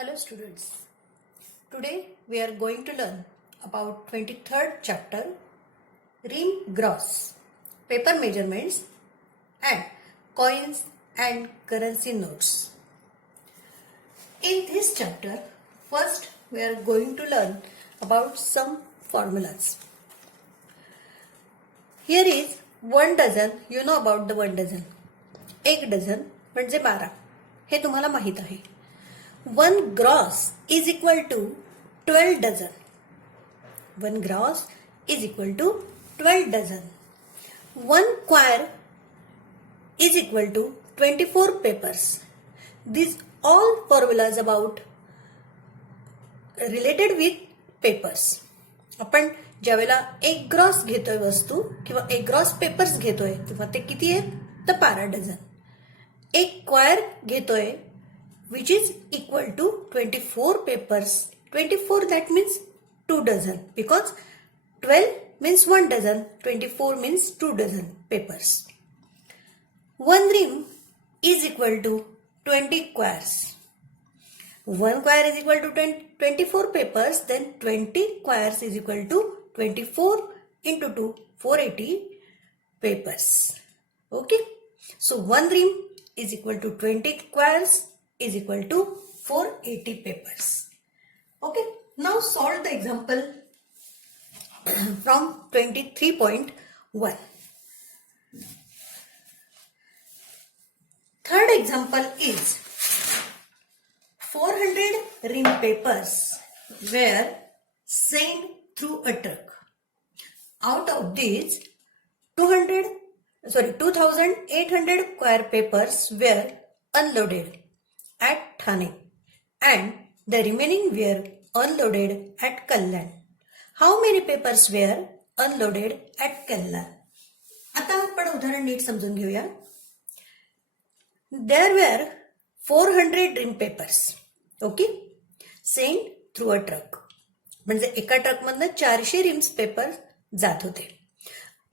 Hello students. Today we are going to learn about 23rd chapter Rim Gross, paper measurements and coins and currency notes. In this chapter, first we are going to learn about some formulas. Here is 1 dozen. You know about the 1 dozen. 1 dozen म्हणजे 12. हे तुम्हाला माहित आहे. 1 gross is equal to 12 dozen. 1 gross is equal to 12 dozen. 1 quire is equal to 24 papers. These all formulas about related with papers. आपण ज्यावेळेला 1 gross घेतोय वस्तू किंवा 1 ग्रॉस पेपर्स घेतोय तेव्हा ते किती आहेत तर 12 डझन. 1 क्वायर घेतोय which is equal to 24 papers. 24 that means 2 dozen because 12 means 1 dozen, 24 means 2 dozen papers. 1 rim is equal to 20 quires. 1 quire is equal to 24 papers, then 20 quires is equal to 24 into 2, 480 papers. Okay. So 1 rim is equal to 20 quires is equal to 480 papers. Okay. Now solve the example from 23.1. Third example is 400 rim papers were sent through a truck. Out of these 2,800 quire papers were unloaded at Thane and the remaining were unloaded at Kalyan. How many papers were unloaded at Kalyan? आता आपण उदाहरण नीट समजून घेऊया. There were 400 rim papers. Okay? Sent through a truck. म्हणजे एका truck मधनं 400 RIMS paper जात होते.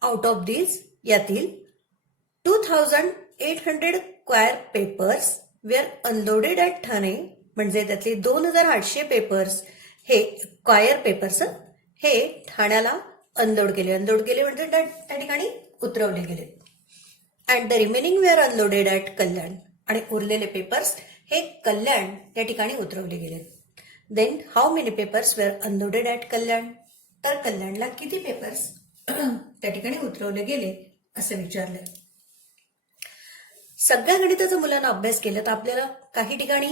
Out of these यातील 2,800 quire papers were unloaded at Thane म्हणजे त्यातले 2,800 पेपर्स हे क्वायर पेपर्स हे ठाण्याला अनलोड केले म्हणजे त्या ठिकाणी उतरवले गेले. And the remaining were unloaded at Kalyan आणि उरलेले पेपर्स हे कल्याण या ठिकाणी उतरवले गेले. Then how many papers were unloaded at Kalyan तर कल्याणला किती पेपर्स त्या ठिकाणी उतरवले गेले असं विचारलं. सगळ्या गणिताचा मुलांना अभ्यास केला तर आपल्याला काही ठिकाणी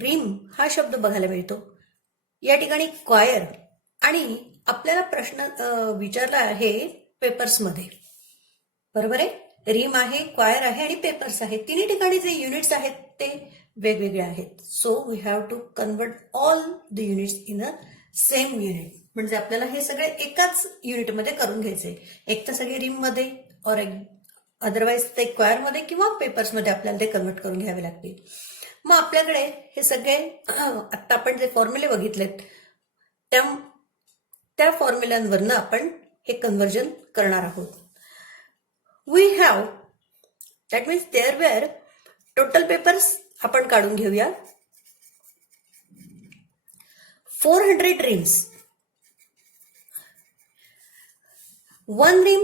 रिम हा शब्द बघायला मिळतो. या ठिकाणी क्वायर आणि आपल्याला प्रश्न विचारला आहे पेपर्स मध्ये. बरोबर आहे. रिम आहे, क्वायर आहे आणि पेपर्स आहे. तिन्ही ठिकाणी जे युनिट्स आहेत ते वेगवेगळे आहेत. So we have to convert all the units in a same unit. म्हणजे आपल्याला हे सगळे एकाच युनिटमध्ये करून घ्यायचे. एक तर सगळे रिम मध्ये और अदरवाईज ते क्वायर मध्ये किंवा पेपर्स मध्ये आपल्याला ते कन्वर्ट करून घ्यावे लागतील. मग आपल्याकडे हे सगळे आता आपण जे फॉर्म्युले बघितलेत त्या फॉर्म्युलांवरनं आपण हे कन्व्हर्जन करणार आहोत. We have that means there were total papers आपण काढून घेऊया. 400 reams. 1 rim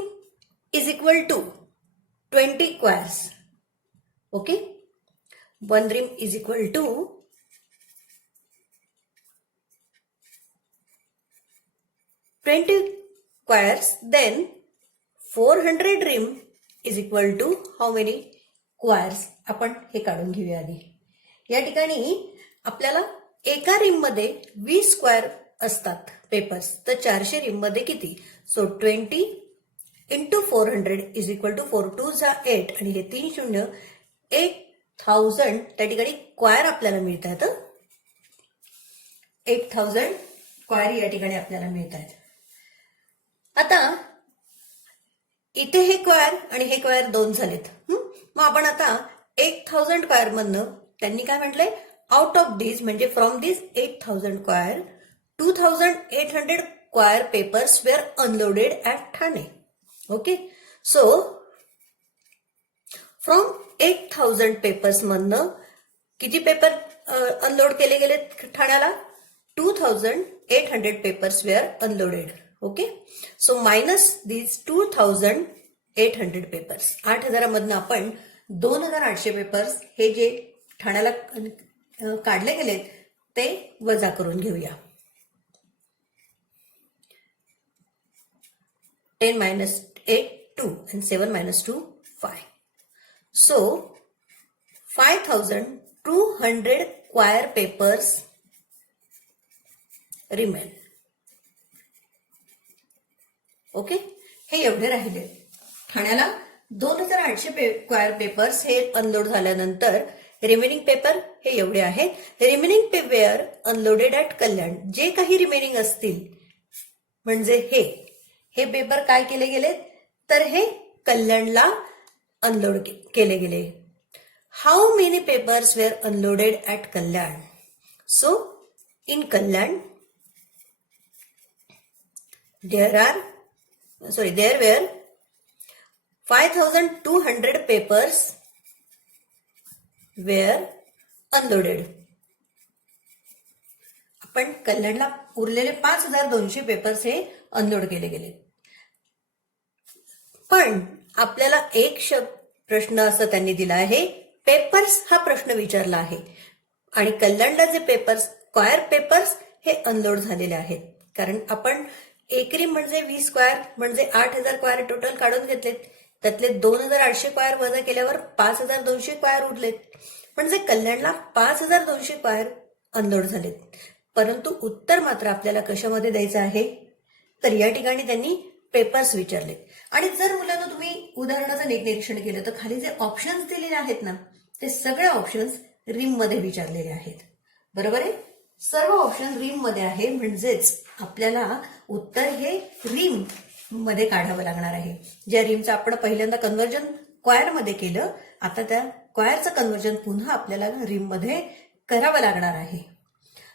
is equal to 20 quires. Okay. 1 rim is equal to 20 quires. Then 400 rim is equal to how many quires? आपण हे काढून घेऊया आधी. या ठिकाणी आपल्याला एका रिम मध्ये 20 क्वायर असतात पेपर्स तर 400 रिम मध्ये किती? So 20 into 400 is equal to 4 2 जा 8 आणि हे 3 शून्य 1000 त्या ठिकाणी क्वायर आपल्याला मिळतात. 8000 क्वायर या ठिकाणी आपल्याला मिळतात. आता इथे हे क्वायर आणि हे क्वायर 2 झालेत. मग आपण आता 8000 क्वायर मधनं त्यांनी काय म्हटलंय आउट ऑफ दिस म्हणजे from this 8000 quire 2,800 quire papers were unloaded at Thane. Okay. So from 8000 papers मधनं किती पेपर अनलोड केले गेले ठाण्याला? 2800 papers were unloaded. Okay, so minus these 2800 papers. 8000 मधनं आपण 2800 पेपर्स हे जे ठाण्याला काढले गेलेत ते वजा करून घेऊया. 10 minus 8, 2 and 7 minus 2, 5. So, 5200 choir papers remain. Okay, हे एवढे राहिले. ठाण्याला 2800 क्वायर पेपर्स हे अनलोड झाल्यानंतर रिमेनिंग पेपर हे एवढे आहेत. रिमेनिंग पेपर अनलोडेड ॲट कल्याण. जे काही रिमेनिंग असतील म्हणजे हे पेपर काय केले गेले तर हे कल्याणला अनलोड केले गेले. How many papers were unloaded at Kalyan? So in Kalyan there were 5200 papers were unloaded. आपण कल्याणला उरलेले 5200 पेपर्स हे अनलोड केले गेले. पण आपल्याला एक प्रश्न असं त्यांनी दिला आहे, पेपर्स हा प्रश्न विचारला आहे आणि कल्याणला जे पेपर्स क्वायर पेपर्स हे अनलोड झालेले आहेत. कारण आपण एक रिम म्हणजे 20 क्वायर म्हणजे 8000 क्वायर टोटल काढून घेतलेत. त्यातले 2800 क्वायर वजा केल्यावर 5200 क्वायर उरलेत. म्हणजे कल्याणला 5200 क्वायर अनलोड झालेत. परंतु उत्तर मात्र आपल्याला कशामध्ये द्यायचं आहे तर या ठिकाणी त्यांनी पेपर्स विचारलेत. आणि जर मुलांना तुम्ही उदाहरणाचं निरीक्षण केलं तर खाली जे ऑप्शन्स दिलेले आहेत ना ते सगळे ऑप्शन्स रिम मध्ये विचारलेले आहेत. बरोबर आहे, सर्व ऑप्शन रिम मध्ये आहे. म्हणजेच आपल्याला उत्तर हे रिम मध्ये काढावं लागणार आहे. ज्या रिमचं आपण पहिल्यांदा कन्व्हर्जन क्वायर मध्ये केलं, आता त्या क्वायरचं कन्व्हर्जन पुन्हा आपल्याला रिम मध्ये करावं लागणार आहे.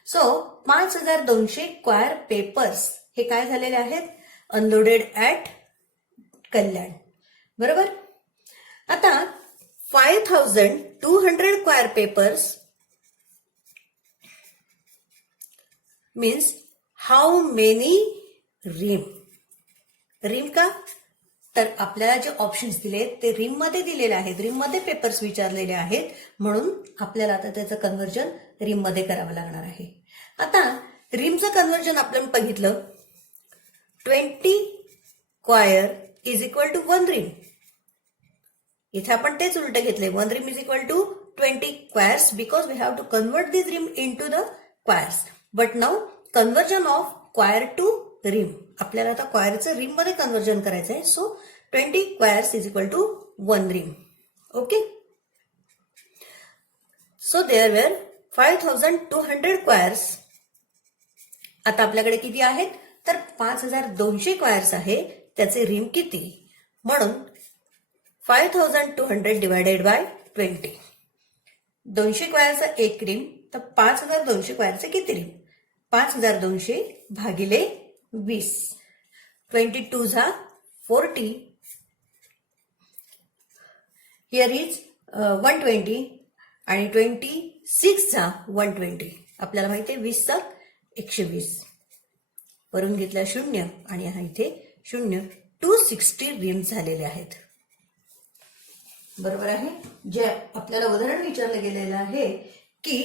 सो 5200 क्वायर पेपर्स हे काय झालेले आहेत अनलोडेड ॲट कल्याण. बरोबर. आता 5200 quire papers means how many ream. Ream का तर आपल्याला जे ऑप्शन्स दिले ते रिम मध्ये दिलेले आहेत. रिम मध्ये पेपर्स विचारलेले आहेत म्हणून आपल्याला आता त्याचं कन्व्हर्जन रिम मध्ये करावं लागणार आहे. आता रिमचं कन्व्हर्जन आपण बघितलं 20 quire is equal to 1 ream. इथे आपण तेच उलट घेतले. 1 ream is equal to 20 quires because we have to convert this ream in to the quires. But now conversion of quire to ream. आपल्याला आता क्वायरचं रिम मध्ये कन्वर्जन करायचं आहे. So 20 quires is equal to 1 ream. Okay, so there were 5200 quires. आता आपल्याकडे किती आहेत तर 5200 क्वायर्स आहे. त्याचे रिम किती म्हणून 5200 डिवायडेड बाय 20. 200 क्वायरचा एक रिम तर 5200 क्वायरचे किती रिम? 5200 भागिले 20. 22 झा 40. हिअर इज 120 आणि 26 झा 120. आपल्याला माहिती आहे 20 चा 120 वरून घेतला 0 आणि हा इथे 0. 260 रिम्स झालेले आहेत. बरोबर आहे. जे आपल्याला उदाहरण विचारलं गेलेलं आहे की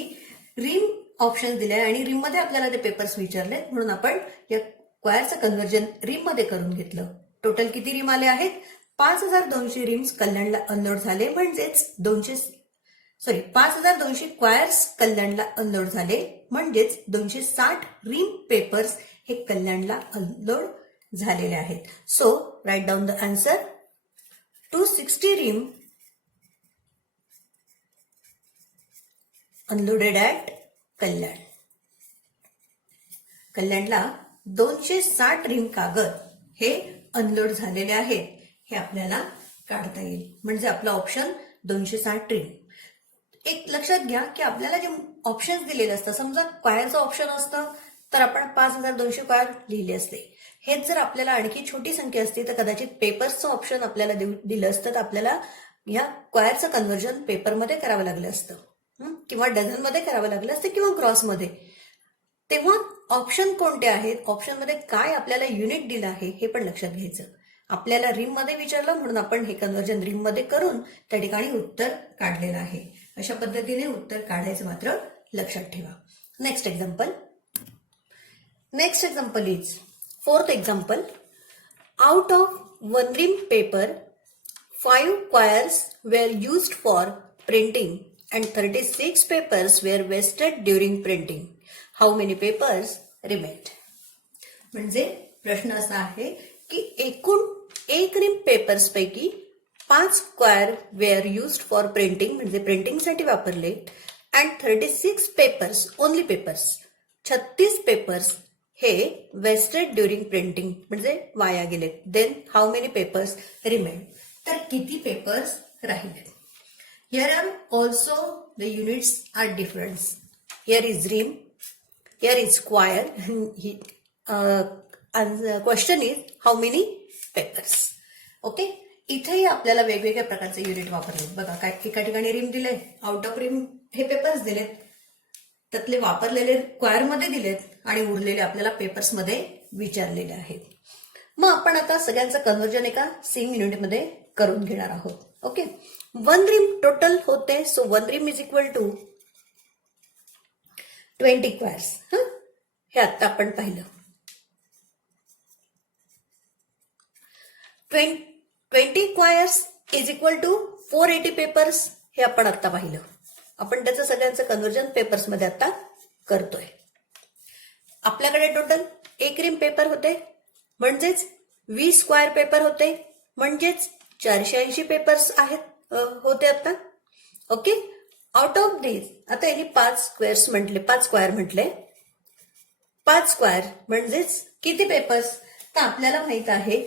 रिम ऑप्शन दिले आणि रिम मध्ये आपल्याला ते पेपर्स विचारले म्हणून आपण या क्वायरचं कन्व्हर्जन रिम मध्ये करून घेतलं. टोटल किती रिम आले आहेत 5200 रिम्स कल्याणला अनलोड झाले. म्हणजेच 5200 क्वायर्स कल्याणला अनलोड झाले. म्हणजेच 260 रिम पेपर्स हे कल्याणला अनलोड झालेले आहेत. So right down the answer. 260 ream unloaded at Kalyan. कल्याणला 260 रिम कागद हे अनलोड झालेले आहेत. हे आपल्याला काढता येईल. म्हणजे आपला ऑप्शन 260 रिम. एक लक्षात घ्या की आपल्याला जे ऑप्शन्स दिलेले असतात, समजा क्वायरचं ऑप्शन असतं तर आपण 5200 क्वायर लिहिले असते. हेच जर आपल्याला आणखी छोटी संख्या असती तर कदाचित पेपर्सचं ऑप्शन आपल्याला दिलं असतं तर आपल्याला या क्वायरचं कन्व्हर्जन पेपरमध्ये करावं लागलं असतं. किंवा डझनमध्ये करावं लागलं असतं किंवा ग्रॉसमध्ये, तेव्हा ऑप्शन कोणते आहेत, ऑप्शनमध्ये काय आपल्याला युनिट दिलं आहे हे पण लक्षात घ्यायचं. आपल्याला रिममध्ये विचारलं म्हणून आपण हे कन्व्हर्जन रिममध्ये करून त्या ठिकाणी उत्तर काढलेलं आहे. अशा पद्धतीने उत्तर काढायचं मात्र लक्षात ठेवा. Next example is fourth example. Out of 1 ream paper 5 quires were used for printing and 36 papers were wasted during printing. How many papers remained? म्हणजे प्रश्न असा आहे की एकूण 1 रीम पेपर्स पैकी 5 quire were used for printing म्हणजे प्रिंटिंगसाठी वापरले and 36 papers, only papers, 36 papers हे वेस्टेड ड्युरिंग प्रिंटिंग म्हणजे वाया गेले. Then how many papers remain? तर किती पेपर्स राहिले? Here are also the units are different. Here is ream, here is quire. Question is how many papers. Okay, इथेही आपल्याला वेगवेगळ्या प्रकारचे युनिट वापरले. बघा, काय एका ठिकाणी रीम दिले, आउट ऑफ रीम हे पेपर्स दिलेत, त्यातले वापरलेले क्वायरमध्ये दिलेत आणि उरलेले आपल्याला पेपर्समध्ये विचारलेले आहेत. मग आपण आता सगळ्यांचं कन्व्हर्जन एका सेम युनिटमध्ये करून घेणार आहोत. ओके, 1 रीम टोटल होते, so 1 रीम is equal to 20 choirs. हे आता आपण पाहिलं. 20 quires is equal to 480 papers. हे आपण आता पाहिलं. आपण त्याचं सगळ्यांचं कन्व्हर्जन पेपर्समध्ये आता करतोय. आपल्याकडे टोटल 1 रीम पेपर होते म्हणजेच 20 स्क्वायर पेपर होते म्हणजेच 480 पेपर्स आहेत होते आता. ओके, आउट ऑफ दिस आता यांनी 5 स्क्वेअर्स म्हटले, 5 स्क्वायर म्हटले. 5 स्क्वायर म्हणजेच किती पेपर्स? तर आपल्याला माहित आहे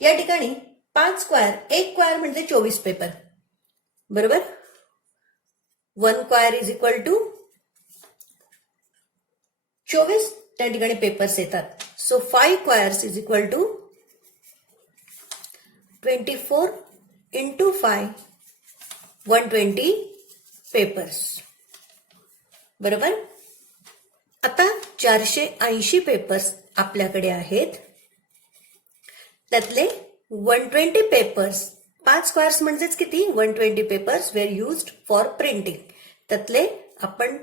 या ठिकाणी 5 स्क्वायर, 1 स्क्वायर म्हणजे 24 पेपर, बरोबर. 1 क्वायर इज इक्वल टू 24 त्या ठिकाणी पेपर्स येतात. So 5 quires is equal to 24 into 5, 120 papers, बरोबर. आता 480 पेपर्स आपल्याकडे आहेत, त्यातले 120 पेपर्स, 5 स्क्वायर्स म्हणजेच किती? 120 papers were used for printing. त्यातले आपण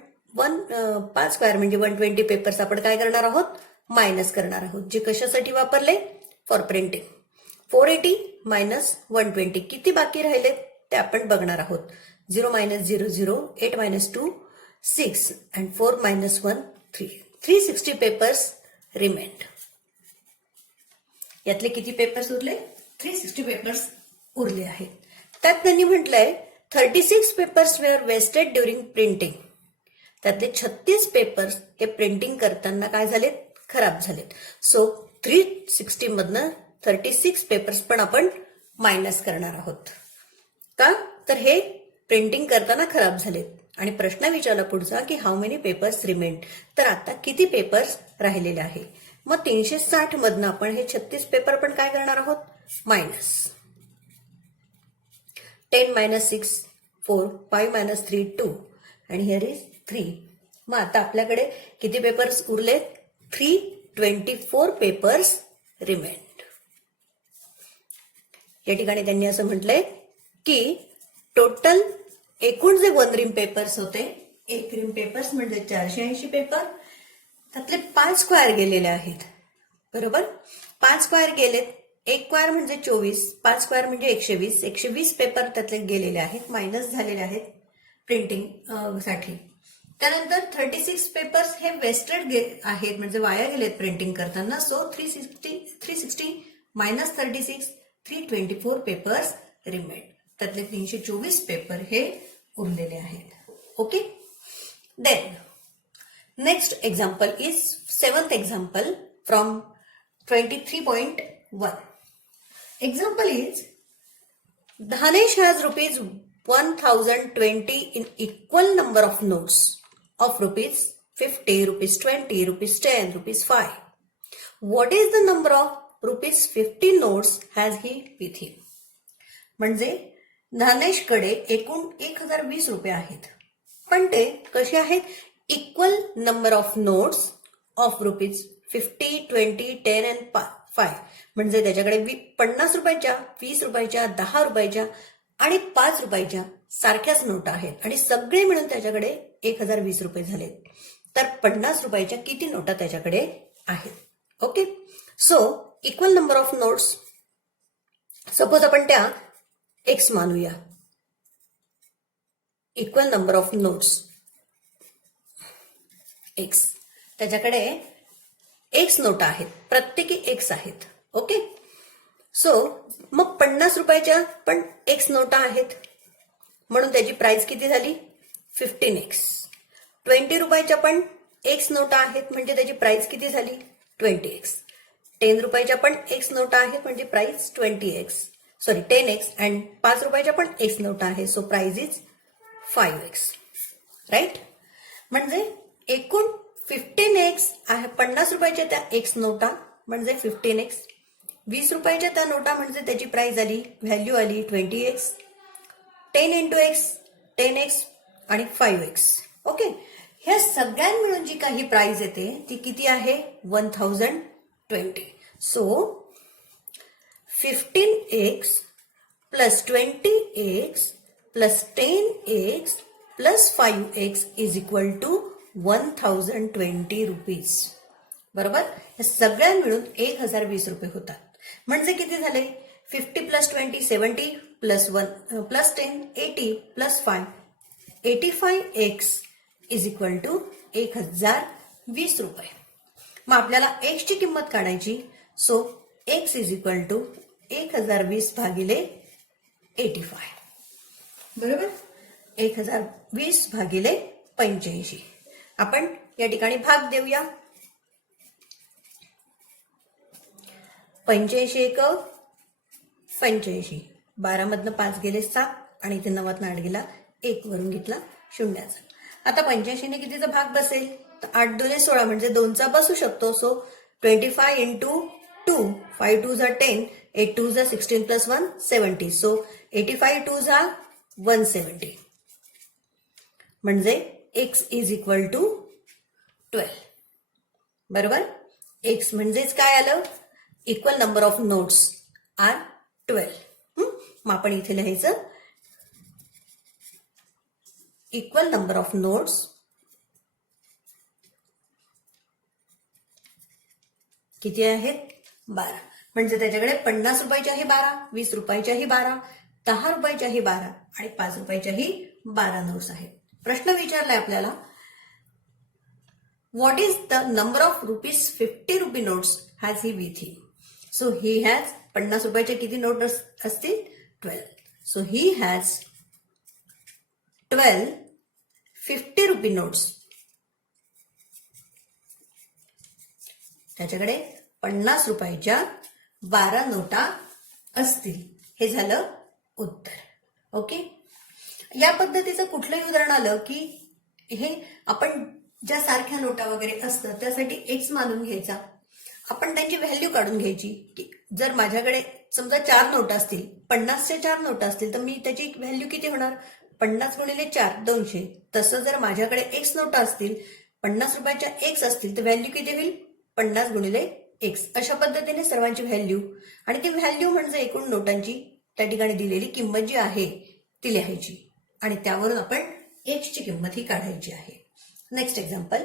5 स्क्वायर म्हणजे 120 पेपर्स आपण काय करणार आहोत? मायनस करणार आहोत. जे कशासाठी वापरले? For printing. 480 मायनस 120 किती बाकी राहिले ते आपण बघणार आहोत. 0 minus 0 0, 8 minus 2 6 and 4 minus 1 3. 360 papers remained. यातले किती पेपर्स उरले? 360 पेपर्स उरले आहेत. त्यात त्यांनी म्हटलंय 36 papers were wasted during printing. त्यातले 36 पेपर्स हे प्रिंटिंग करताना काय झालेत? खराब झालेत. सो 360 मधनं 36 पेपर्स पण आपण मायनस करणार आहोत. का? तर हे प्रिंटिंग करताना खराब झालेत. आणि प्रश्न विचारला पुढचा की हाऊ मेनी पेपर्स रिमेंड. तर आता किती पेपर्स राहिलेले आहे? मग 360 मधनं आपण हे 36 पेपर पण काय करणार आहोत? मायनस. 10 मायनस 6 4, 5 मायनस 3 2 आणि हिअर इज 3. मग आता आपल्याकडे किती पेपर्स उरलेत? 324 papers remained. या ठिकाणी त्यांनी असं म्हटलंय की टोटल एकूण जे 1 रीम पेपर्स होते, 1 रीम पेपर्स म्हणजे 480 पेपर, त्यातले 5 स्क्वायर गेलेले आहेत, बरोबर. 5 स्क्वायर गेलेत. 1 स्क्वायर म्हणजे 24, 5 स्क्वायर म्हणजे 120. 120 पेपर त्यातले गेलेले आहेत, मायनस झालेले आहेत प्रिंटिंग साठी. त्यानंतर 36 पेपर्स हे वेस्टेड आहेत म्हणजे वाया गेलेत प्रिंटिंग करताना. So 360 minus 36, 324 papers remained. त्यातले 324 पेपर हे उरलेले आहेत. Okay, then next example is 7th example from 23.1. Example is Dhanesh has rupees 1020 in equal number of notes of rupees 50, rupees 20, rupees 10, rupees 5. What is the number of rupees 50 notes has he with him? म्हणजे धानेशकडे एकूण 1020 रुपये आहेत. पण ते कसे आहेत, equal number of notes of rupees 50, 20, 10 and 5. म्हणजे त्याच्याकडे 50 रुपयाच्या, 20 रुपयाच्या, 10 रुपयाच्या आणि 5 रुपयाच्या सारख्याच नोटा आहेत आणि सगळे मिळून त्याच्याकडे 1020 रुपये झाले. तर 50 रुपयाच्या किती नोटा त्याच्याकडे आहेत. Okay, so equal number of notes, suppose आपण त्या एक्स मानूया. Equal number of notes x, त्याच्याकडे एक्स नोटा आहेत, प्रत्येकी एक्स आहेत. ओके, सो मग 50 रुपयाच्या पण एक्स नोटा आहेत म्हणून त्याची प्राइस किती झाली, 15x. 20 रुपयाच्या पण एक्स नोटा आहेत म्हणजे त्याची प्राइस किती झाली, 20x. 10 रुपयाच्या पण एक्स नोटा आहेत म्हणजे प्राइस 10x अँड 5 रुपयाच्या पण एक्स नोटा आहे, so price is 5x. Right, म्हणजे एकूण 15x आहे. 50 रुपयाच्या त्या एक्स नोटा म्हणजे 15x, 20 रुपयाच्या त्या नोटा म्हणजे त्याची प्राइस आली, व्हॅल्यू आली 20x, 10 into x 10x आणि 5x. ओके, ह्या सगळ्यां मिळून जी काही प्राइस येते ती किती आहे, 1020. So 15x plus 20x plus 10x plus 5x is equal to 1020 rupees. बरोबर, हे सगळ्या मिळून 1020 रुपये होतात. म्हणजे किती झाले, 50 plus 20 70 plus 1 plus 10 80 plus 5 85x is equal to 1020 रुपये. मग आपल्याला x ची किंमत काढायची, so x is equal to 1020 भागिले 85. बरोबर, 1020 भागिले 85. आपण या ठिकाणी भाग देऊया. 85 एक 85, 12 मधनं 5 गेले 7 आणि इथे 9 8 गेला 1 वरून घेतला शून्याचा. आता 85 ने कितीचा भाग बसेल, तर 8 2 16 म्हणजे 2चा बसू शकतो. सो 25 into 2, 5 2 जा 10, 8 2 जा 16 प्लस 1 70. सो 85 2 जा 170 म्हणजे x इज इक्वल टू 12. बरोबर, x म्हणजेच काय आलं, equal number of notes are 12. मग आपण इथे लिहायचं इक्वल नंबर ऑफ नोट्स किती आहेत, 12. म्हणजे त्याच्याकडे 50 रुपयाच्याही 12, 20 रुपयाच्याही 12, 10 रुपयाच्याही 12 आणि 5 रुपयाच्याही 12 नोट्स आहेत. प्रश्न विचारलाय आपल्याला, what is the number of rupees 50 rupee notes has he with him. So he has 50 रुपयाचे किती नोट असतील, 12. So he has 12 50 rupee notes. त्याच्याकडे 50 रुपयाच्या 12 नोटा असतील. हे झालं उत्तर. ओके, या पद्धतीचं कुठलंही उदाहरण आलं की हे आपण ज्या सारख्या नोटा वगैरे असतात त्यासाठी एक्स मानून घ्यायचा. आपण त्यांची व्हॅल्यू काढून घ्यायची की जर माझ्याकडे समजा 4 नोटा असतील, 50च्या 4 नोटा असतील तर मी त्याची व्हॅल्यू किती होणार, 50 गुणिले 4 200. तसं जर माझ्याकडे एक्स नोटा असतील, 50 रुपयाच्या एक्स असतील तर व्हॅल्यू किती होईल, 50 गुणिले एक्स. अशा पद्धतीने सर्वांची व्हॅल्यू, आणि ती व्हॅल्यू म्हणजे एकूण नोटांची त्या ठिकाणी दिलेली किंमत जी आहे ती लिहायची आणि त्यावरून आपण एक्स ची किंमत ही काढायची आहे. Next example.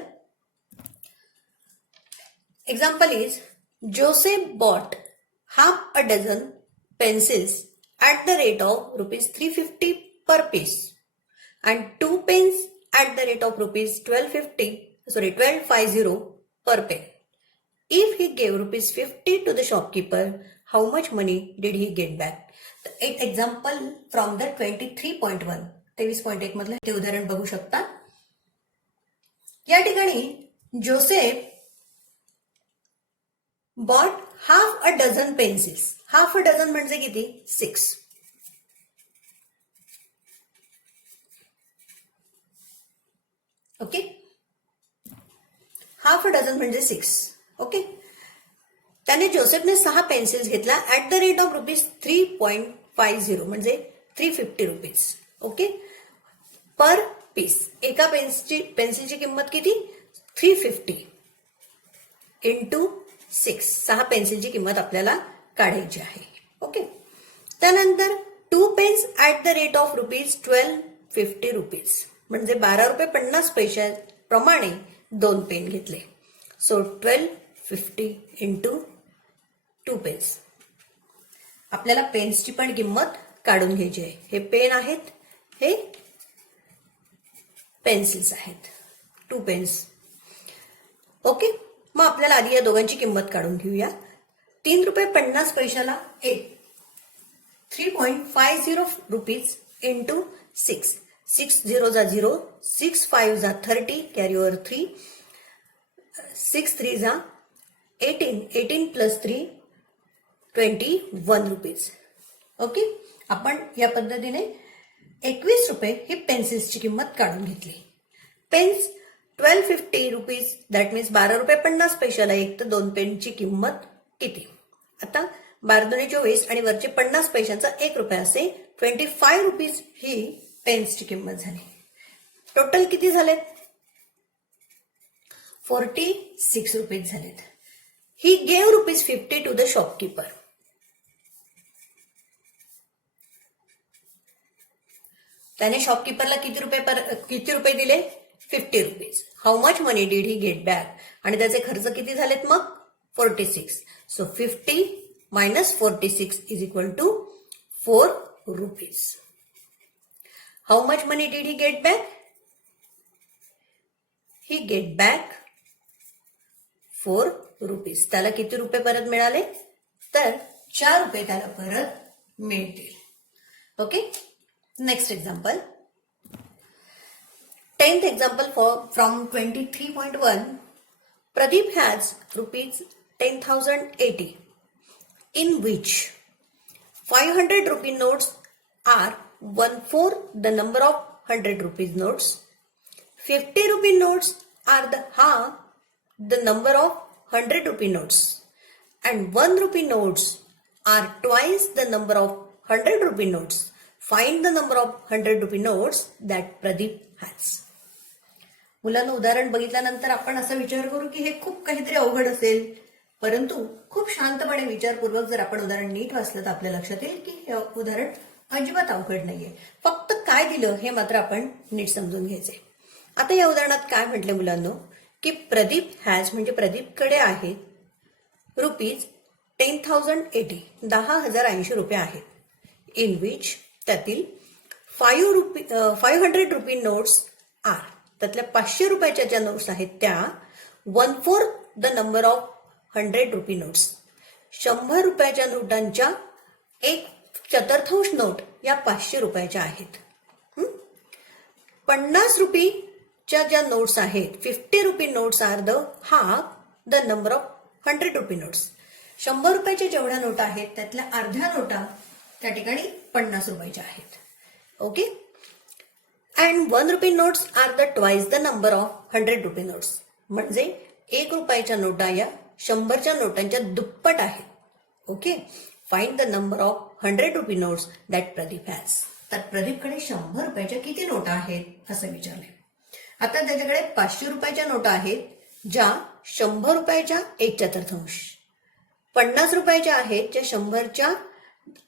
Example is, Joseph bought half a dozen pencils at the rate of rupees 350 per piece and 2 pens at the rate of rupees 1250 per pen. If he gave rupees 50 to the shopkeeper, how much money did he get back? एक example from the 23.1 23.1 मधलं ते उदाहरण बघू शकता. या ठिकाणी Joseph bought half a dozen pencils. half a dozen म्हणजे किती, 6. ओके, हाफ अ डझन म्हणजे 6. ओके, त्याने जोसेफने 6 पेन्सिल्स घेतला at the rate of rupees 3.50 म्हणजे 350 रुपीज. ओके, पर पीस. एका पेन्सिलची किंमत किती? 350 इंटू 6. 6 पेन्सिलची किंमत आपल्याला काढायची आहे. ओके. त्यानंतर 2 pens at the rate of ₹12.50 म्हणजे 12 रुपये 50 पैशाप्रमाणे 2 पेन घेतले. So 1250 into 2 pens. आपल्याला पेन्सची पण किंमत काढून घ्यायची आहे. हे पेन आहेत, हे पेन्सिल्स आहेत. 2 पेन्स. ओके. मग आपल्याला आधी या दोघांची किंमत काढून घेऊया. 3 रुपये 50 पैशाला 3.50 रुपीज इंटू 6. 6 0 जा 0, 6 5 जा 30, कॅरी ओव्हर 3, 6 3 जा 18, 18 प्लस 3 21 रुपीज. ओके. आपण या पद्धतीने 21 रुपये ही पेन्सिल्सची किंमत काढून घेतली. पेन्स 1250 रुपीज, दॅट मीन्स 12 रुपये 50 पैशाला 1 तर 2 पेनची किंमत किती? आता 12 दुणे 24 आणि वरचे 50 पैशांचा 1 रुपया असे 25 रुपीज ही पेन्सची किंमत झाली. टोटल किती झालेत? 46 रुपीज झालेत. He gave ₹50 to the shopkeeper. त्याने शॉपकीपरला किती रुपये दिले? 50 rupees. How much money did he get back? आणि त्याचे खर्च किती झालेत मग? 46. So 50 minus 46 is equal to 4 rupees. How much money did he get back? He get back 4 rupees. त्याला किती रुपये परत मिळाले? तर 4 रुपये त्याला परत मिळतील. Okay. Next example. 10th example from 23.1. Pradeep has ₹10,080 in which 500 rupee notes are 1/4 the number of 100 rupees notes. 50 rupee notes are the half the number of 100 rupee notes. And 1 rupee notes are twice the number of 100 rupee notes. Find the number of 100 rupee notes that Pradeep has. मुलांना उदाहरण बघितल्यानंतर आपण असा विचार करू की हे खूप काहीतरी अवघड असेल, परंतु खूप शांतपणे विचारपूर्वक जर आपण उदाहरण नीट वाचलं तर आपल्या लक्षात येईल की हे उदाहरण अजिबात अवघड नाहीये. फक्त काय दिलं हे मात्र आपण नीट समजून घ्यायचंय. आता या उदाहरणात काय म्हटलं मुलांनो की प्रदीप हॅज म्हणजे प्रदीपकडे आहेत ₹10,080 10,080 रुपये आहेत. इन विच त्यातील 500 रुपी नोट्स आर त्यातल्या 500 रुपयाच्या ज्या नोट्स आहेत त्या 1/4 the number of 100 rupee notes 100 रुपयाच्या नोटांच्या 1/4 नोट या 500 रुपयाच्या आहेत. 50 रुपीच्या ज्या नोट्स आहेत 50 rupee notes are the half the number of 100 rupee notes. 100 रुपयाच्या जेवढ्या नोटा आहेत त्यातल्या अर्ध्या नोटा त्या ठिकाणी 50 रुपयाच्या आहेत. Okay. And 1 rupee notes are the twice the number of 100 rupee notes म्हणजे 1 रुपयाच्या नोटा या 100च्या नोटांच्या दुप्पट आहेत. Okay. Find the number of 100 rupee notes that Pradeep has. तर प्रदीपकडे 100 रुपयाच्या किती नोटा आहेत असं विचारले. आता त्याच्याकडे 500 रुपयाच्या नोटा आहेत ज्या 100 रुपयाच्या 1/4, 50 रुपयाच्या आहेत ज्या 100च्या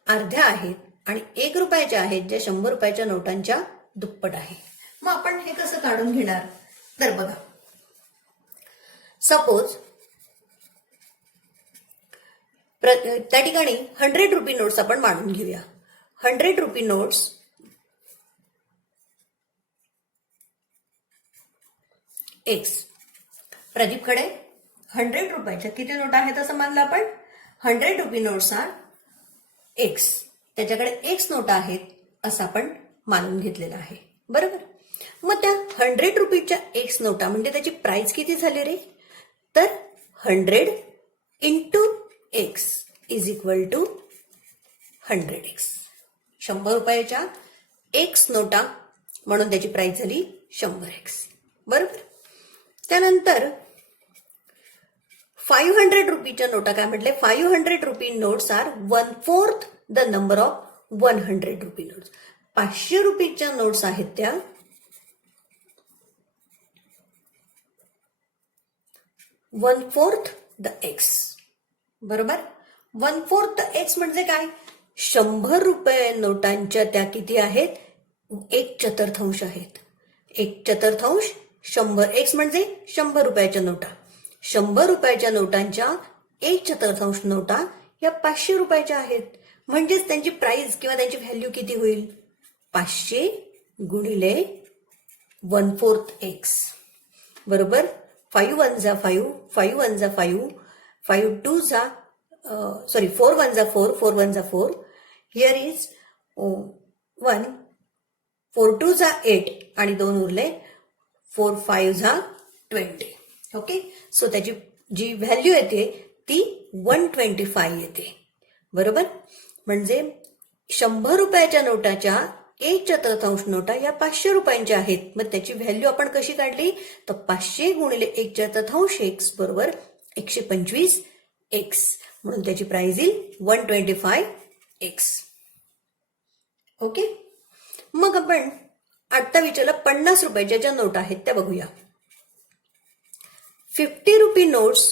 अर्ध्या आहेत आणि 1 रुपयाच्या आहेत ज्या 100 रुपयाच्या नोटांच्या दुप्पट आहे. मग आपण हे कसं काढून घेणार? तर बघा, सपोज त्या ठिकाणी 100 रुपी नोट्स आपण मांडून घेऊया. 100 रुपी नोट्स एक्स. प्रदीपकडे 100 रुपयाच्या किती नोटा आहेत असं मानलं आपण? 100 रुपी नोट्स आर एक्स. त्याच्याकडे एक्स नोटा आहेत असं आपण मानून घेतलेलं आहे. बरोबर. मग त्या 100 रुपीच्या एक्स नोटा म्हणजे त्याची प्राइस किती झाली रे? तर 100 into x is equal to 100x. 100 रुपयाच्या एक्स नोटा म्हणून त्याची प्राइस झाली 100x. बरोबर. त्यानंतर 500 रुपीच्या नोटा काय म्हटले? 500 rupee notes are 1/4 the number of 100 rupee notes. 500 रुपीच्या नोट्स आहेत त्या 1/4 द एक्स. बरोबर. 1/4 द एक्स म्हणजे काय? 100 नोटांच्या त्या किती आहेत? 1/4 आहेत. 1/4 100. एक्स म्हणजे 100 नोटा. 100 नोटांच्या 1/4 नोटा या 500 आहेत. म्हणजेच त्यांची प्राइस किंवा त्यांची व्हॅल्यू किती होईल? 500 गुणिले 1/4 एक्स. बरोबर. 5 1 जा 5, 5 1 जा 5, 5 2 जा 4 1 जा 4, 4 1 जा 4. हिअर इज 1, 4 2 जा 8 आणि 2 उरले, 4 5 जा 20. ओके. सो त्याची जी व्हॅल्यू येते ती 125 येते. बरोबर. म्हणजे 100 नोटाच्या 1/4 नोटा या 500 आहेत. मग त्याची व्हॅल्यू आपण कशी काढली? तर 500 गुणिले 1/4 एक्स बरोबर 125 एक्स. म्हणून त्याची प्राइस येईल 125 एक्स. ओके. मग आपण आता विचारलं 50 ज्या नोटा आहेत त्या बघूया. 50 रुपी नोट्स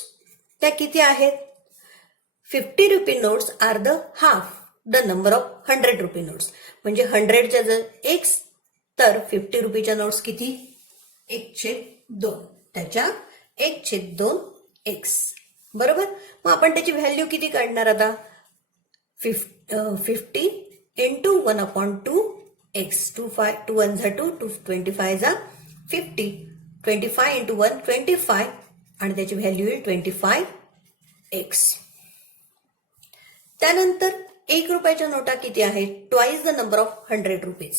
त्या किती आहेत? 50 rupee notes are the half the number of 100 rupee notes. म्हणजे 100च्या जर एक्स तर 50 रुपीच्या नोट्स किती? 1/2. त्याच्या 1/2 एक्स. बरोबर. मग आपण त्याची व्हॅल्यू किती काढणार आता? 50 इंटू 1/2 एक्स. 2 1 जा 2, 2 25 जा 50. 25 इंटू 1 25 आणि त्याची व्हॅल्यू येईल 25 एक्स. त्यानंतर 1 रुपयाच्या नोटा किती आहेत? Twice the number of 100 rupees.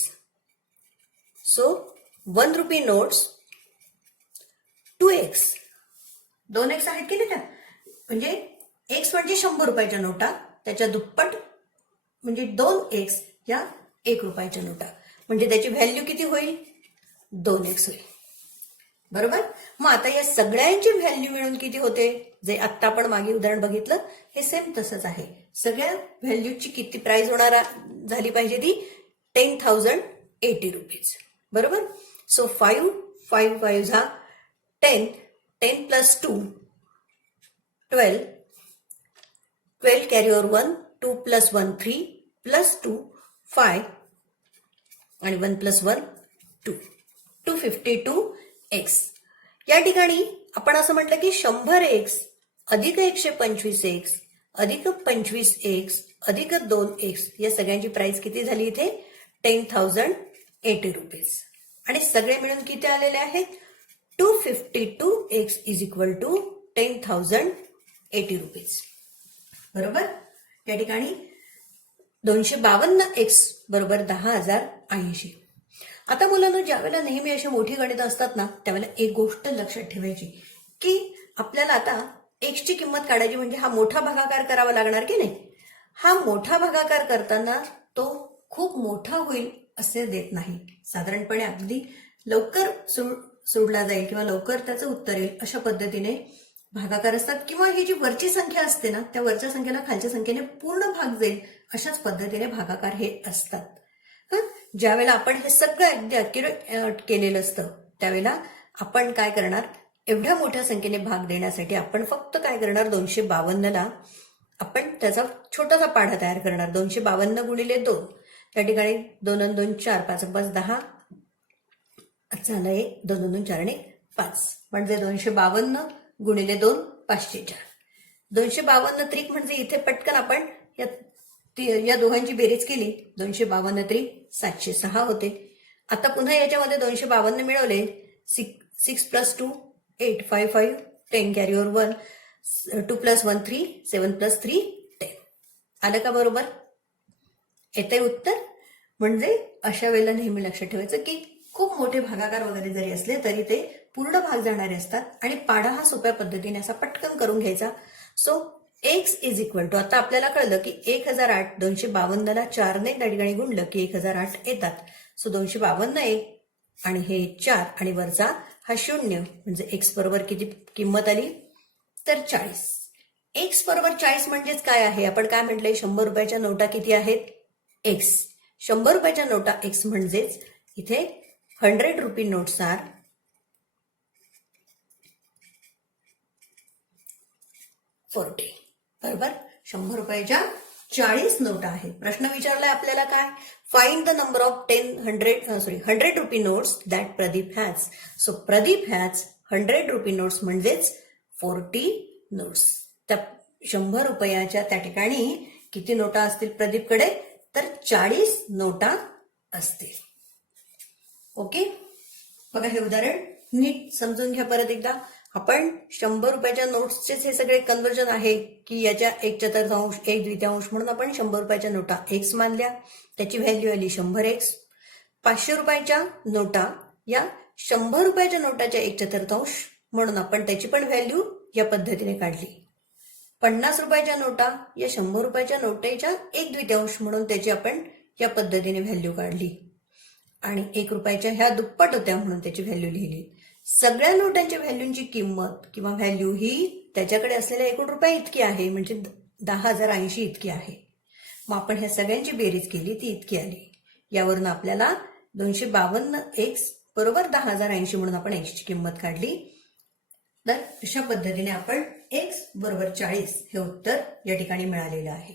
So 1 rupee notes 2x. 2x आहेत की नाही? म्हणजे एक्स म्हणजे 100 नोटा, त्याच्या दुप्पट म्हणजे 2x या 1 रुपयाच्या नोटा. म्हणजे त्याची व्हॅल्यू किती होईल? 2x होईल. बरोबर. मग आता या सगळ्यांची व्हॅल्यू मिळून किती होते? जे आत्ता आपण मागे उदाहरण बघितलं हे सेम तसंच आहे. सगळ्या व्हॅल्यूची किती प्राइस होणार झाली पाहिजे? ती 10,080 रुपीज. बरोबर. सो 5 5 5 जा 10, 10 plus 2 12, 12 carry over 1, 2 plus 1 3 plus 2 5 आणि 1 प्लस 1 2, 252 एक्स. या ठिकाणी आपण असं म्हटलं की 100 एक्स अधिक 125 एक्स अधिक 25 एक्स अधिक 2 एक्स या सगळ्यांची प्राइस किती झाली इथे? 10,080 रुपीज. आणि सगळे मिळून किती आलेले आहेत? 252 x is equal to 10,080 rupees. बरोबर. या ठिकाणी 252 एक्स बरोबर 10,080. आता मुलांना ज्यावेळेला नेहमी अशी मोठी गणितं असतात ना त्यावेळेला एक गोष्ट लक्षात ठेवायची की आपल्याला आता एक्सची किंमत काढायची म्हणजे हा मोठा भागाकार करावा लागणार की नाही. हा मोठा भागाकार करताना तो खूप मोठा होईल असे देत नाही. साधारणपणे अगदी लवकर सोडला जाईल किंवा लवकर त्याचं उत्तर येईल अशा पद्धतीने भागाकार असतात. किंवा ही जी वरची संख्या असते ना त्या वरच्या संख्येला खालच्या संख्येने पूर्ण भाग जाईल अशाच पद्धतीने भागाकार हे असतात. ज्यावेळेला आपण हे सगळं अगदी अॅक्युरेट केलेलं असतं त्यावेळेला आपण काय करणार? एवढ्या मोठ्या संख्येने भाग देण्यासाठी आपण फक्त काय करणार? 252ला आपण त्याचा छोटासा पाढा तयार करणार. 252 गुणिले 2. त्या ठिकाणी 2 आणि 2 4, 5 5 10 झालं 1, 2 2 4 आणि 5 म्हणजे 252 गुणिले 2 504. 252 त्रिक म्हणजे इथे पटकन आपण या दोघांची बेरीज केली. 252 त्रिक 706 होते. आता पुन्हा याच्यामध्ये 252 मिळवले. 6 plus 2 8, 5 5 10 carry over 1, 2 plus 1 3, 7 plus 3 10. आलं का बरोबर? येतंय उत्तर. म्हणजे अशा वेळेला नेहमी लक्षात ठेवायचं की खूप मोठे भागाकार वगैरे जरी असले तरी ते पूर्ण भाग जाणारे असतात आणि पाढा हा सोप्या पद्धतीने असा पटकन करून घ्यायचा. So x is equal to आता आपल्याला कळलं की 1008 252ला 4ने त्या ठिकाणी गुणलं की 1008 येतात. सो 252 1 आणि हे 4 आणि वरचा हा 0 म्हणजे एक्स बरोबर किती किंमत आली? तर 40. एक्स बरोबर 40 म्हणजेच काय आहे? आपण काय म्हटलंय? 100 रुपयाच्या नोटा किती आहेत? एक्स. 100 रुपयाच्या नोटा एक्स म्हणजेच इथे 100 रुपी नोट्स आर 40. बरोबर. 100 रुपयाच्या 40 नोटा आहेत. प्रश्न विचारलाय आपल्याला काय? Find the number of 100 rupee notes that Pradeep has. So Pradeep has 100 rupee notes म्हणजेच 40 नोट्स. त्या 100 रुपयाच्या त्या ठिकाणी किती नोटा असतील प्रदीपकडे? तर 40 नोटा असतील. ओके. बघा हे उदाहरण नीट समजून घ्या परत एकदा. आपण 100 रुपयाच्या नोट्सचेच हे सगळे कन्वर्जन आहे की याच्या 1/4 1/2 म्हणून आपण 100 रुपयाच्या नोटा एक्स मानल्या, त्याची व्हॅल्यू आली 100x. 500 रुपयाच्या नोटा या 100 रुपयाच्या नोटाच्या 1/4 म्हणून आपण त्याची पण व्हॅल्यू या पद्धतीने काढली. 50 रुपयाच्या नोटा या 100 रुपयाच्या नोटेच्या 1/2 म्हणून त्याची आपण या पद्धतीने व्हॅल्यू काढली. आणि 1 रुपयाच्या ह्या दुप्पट होत्या म्हणून त्याची व्हॅल्यू लिहिली. सगळ्या नोटांच्या व्हॅल्यूंची किंमत किंवा व्हॅल्यू ही त्याच्याकडे असलेल्या एकूण रुपये इतकी आहे, म्हणजे 10,080 इतकी आहे. मग आपण ह्या सगळ्यांची बेरीज केली ती इतकी आली. यावरून आपल्याला 252x बरोबर 10,080 म्हणून आपण x ची किंमत काढली. तर अशा पद्धतीने आपण x बरोबर 40 हे उत्तर या ठिकाणी मिळालेलं आहे.